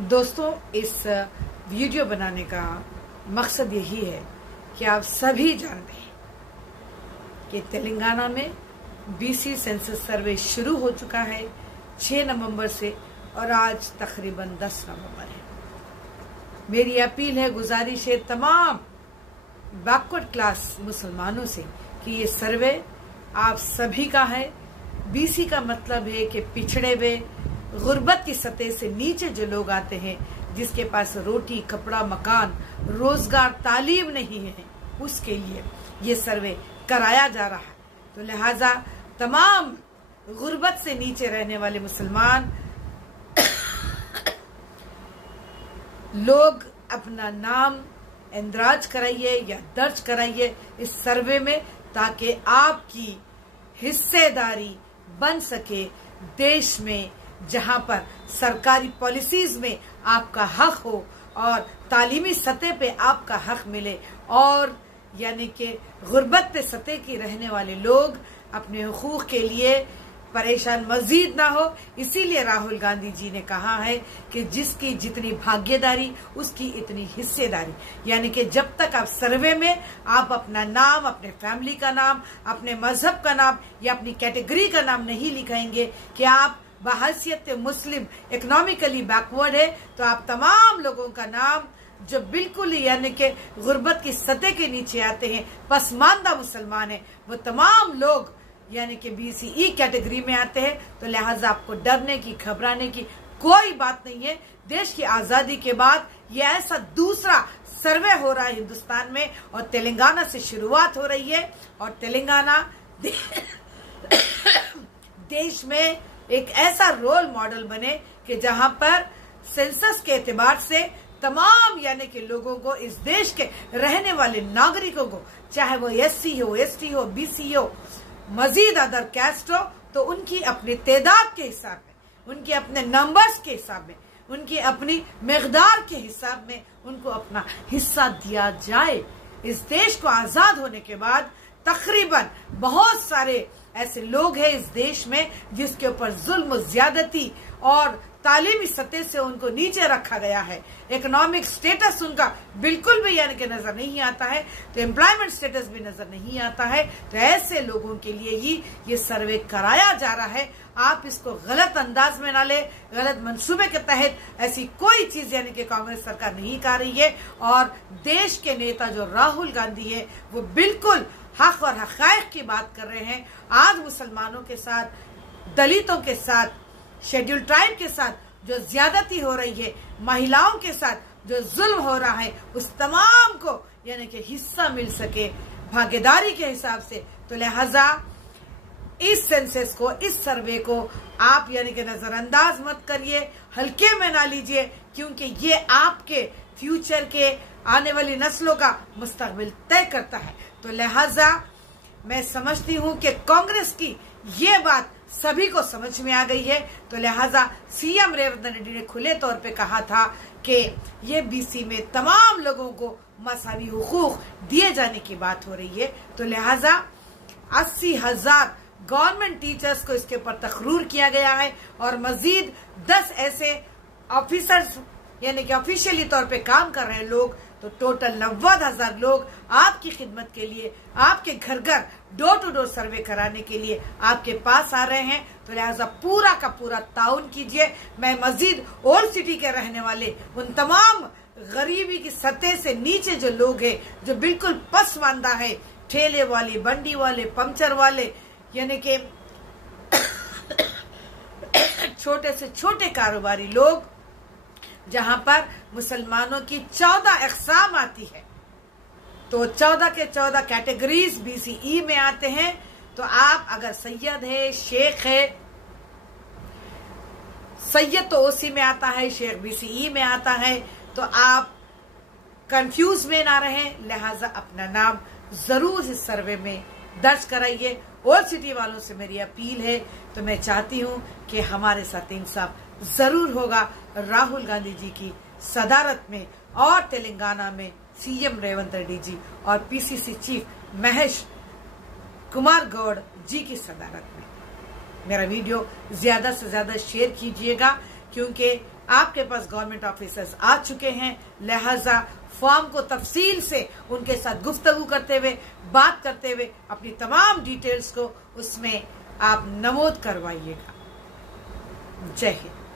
दोस्तों, इस वीडियो बनाने का मकसद यही है कि आप सभी जानते हैं कि तेलंगाना में बीसी सेंसस सर्वे शुरू हो चुका है 6 नवंबर से और आज तकरीबन 10 नवंबर है। मेरी अपील है, गुजारिश है तमाम बैकवर्ड क्लास मुसलमानों से कि ये सर्वे आप सभी का है। बीसी का मतलब है कि पिछड़े हुए, गुर्बत की सतह से नीचे जो लोग आते हैं, जिसके पास रोटी, कपड़ा, मकान, रोजगार, तालीम नहीं है, उसके लिए ये सर्वे कराया जा रहा है। तो लिहाजा तमाम गुर्बत से नीचे रहने वाले मुसलमान लोग अपना नाम इंदराज कराइए या दर्ज कराइए इस सर्वे में, ताकि आपकी हिस्सेदारी बन सके देश में, जहां पर सरकारी पॉलिसीज में आपका हक हो और तालीमी सतह पे आपका हक मिले, और यानी कि गुर्बत पे सतह की रहने वाले लोग अपने हुकूक के लिए परेशान मजीद ना हो। इसीलिए राहुल गांधी जी ने कहा है कि जिसकी जितनी भागीदारी उसकी इतनी हिस्सेदारी। यानी कि जब तक आप सर्वे में आप अपना नाम, अपने फैमिली का नाम, अपने मजहब का नाम या अपनी कैटेगरी का नाम नहीं लिखाएंगे कि आप बहैसियत मुस्लिम इकोनॉमिकली बैकवर्ड है, तो आप तमाम लोगों का नाम जो बिल्कुल यानी कि गुर्बत की सतह के नीचे आते हैं, पसमानदा मुसलमान है, वो तमाम लोग यानी कि बीसीई कैटेगरी में आते हैं। तो लिहाजा आपको डरने की, घबराने की कोई बात नहीं है। देश की आजादी के बाद ये ऐसा दूसरा सर्वे हो रहा है हिंदुस्तान में, और तेलंगाना से शुरुआत हो रही है। और तेलंगाना देश में एक ऐसा रोल मॉडल बने कि जहां पर सेंसस के एतबार से तमाम यानी कि लोगों को, इस देश के रहने वाले नागरिकों को, चाहे वो एससी हो, एसटी हो, बीसी हो, मजीद अदर कैस्ट हो, तो उनकी अपनी तादाद के हिसाब में, उनके अपने नंबर्स के हिसाब में, उनकी अपनी मिकदार के हिसाब में उनको अपना हिस्सा दिया जाए। इस देश को आजाद होने के बाद तकरीबन बहुत सारे ऐसे लोग हैं इस देश में जिसके ऊपर जुल्म, ज्यादती और तालीमी सतह से उनको नीचे रखा गया है। इकोनॉमिक स्टेटस उनका बिल्कुल भी यानी कि नजर नहीं आता है, तो एम्प्लॉयमेंट स्टेटस भी नजर नहीं आता है। तो ऐसे लोगों के लिए ही ये सर्वे कराया जा रहा है। आप इसको गलत अंदाज में ना ले, गलत मंसूबे के तहत ऐसी कोई चीज यानी कि कांग्रेस सरकार नहीं कर रही है। और देश के नेता जो राहुल गांधी है, वो बिल्कुल हक और हक़ाइक़ की बात कर रहे हैं। आज मुसलमानों के साथ, दलितों के साथ, शेड्यूल ट्राइब के साथ जो ज्यादती हो रही है, महिलाओं के साथ जो जुल्म हो रहा है, उस तमाम को यानी कि हिस्सा मिल सके भागीदारी के हिसाब से। तो लिहाजा इस सेंसस को, इस सर्वे को आप यानी कि नजरअंदाज मत करिए, हल्के में ना लीजिए, क्योंकि ये आपके फ्यूचर के, आने वाली नस्लों का मुस्तकबिल तय करता है। तो लिहाजा मैं समझती हूँ कि कांग्रेस की ये बात सभी को समझ में आ गई है। तो लिहाजा सीएम रेवंत रेड्डी ने खुले तौर पे कहा था कि ये बीसी में तमाम लोगों को मसावी हुकूक दिए जाने की बात हो रही है। तो लिहाजा 80,000 गवर्नमेंट टीचर्स को इसके ऊपर तकरूर किया गया है, और मजीद 10 ऐसे ऑफिसर्स यानी कि ऑफिशियली तौर पे काम कर रहे हैं लोग। तो टोटल 90,000 लोग आपकी खिदमत के लिए, आपके घर घर, डोर टू डोर सर्वे कराने के लिए आपके पास आ रहे हैं। तो लिहाजा पूरा का पूरा ताउन कीजिए। मैं मजीद ओल्ड सिटी के रहने वाले उन तमाम गरीबी की सतह से नीचे जो लोग हैं, जो बिल्कुल पसमानदा है, ठेले वाले, बंडी वाले, पंचर वाले, यानी कि छोटे से छोटे कारोबारी लोग, जहां पर मुसलमानों की 14 अक़साम आती है, तो 14 के 14 कैटेगरीज बीसीई में आते हैं। तो आप अगर सैयद है, शेख है, सैयद तो ओसी में आता है, शेख बीसीई में आता है, तो आप कंफ्यूज में ना रहें। लिहाजा अपना नाम जरूर इस सर्वे में दर्ज कराइए। और सिटी वालों से मेरी अपील है, तो मैं चाहती हूं कि हमारे साथ इंसाफ जरूर होगा राहुल गांधी जी की सदारत में, और तेलंगाना में सीएम रेवंत रेड्डी जी और पीसीसी चीफ महेश कुमार गौड़ जी की सदारत में। मेरा वीडियो ज्यादा से ज्यादा शेयर कीजिएगा, क्योंकि आपके पास गवर्नमेंट ऑफिसर्स आ चुके हैं, लिहाजा फॉर्म को तफसील से उनके साथ गुफ्तगू करते हुए, बात करते हुए अपनी तमाम डिटेल्स को उसमें आप नमूद करवाइएगा। जय हिंद।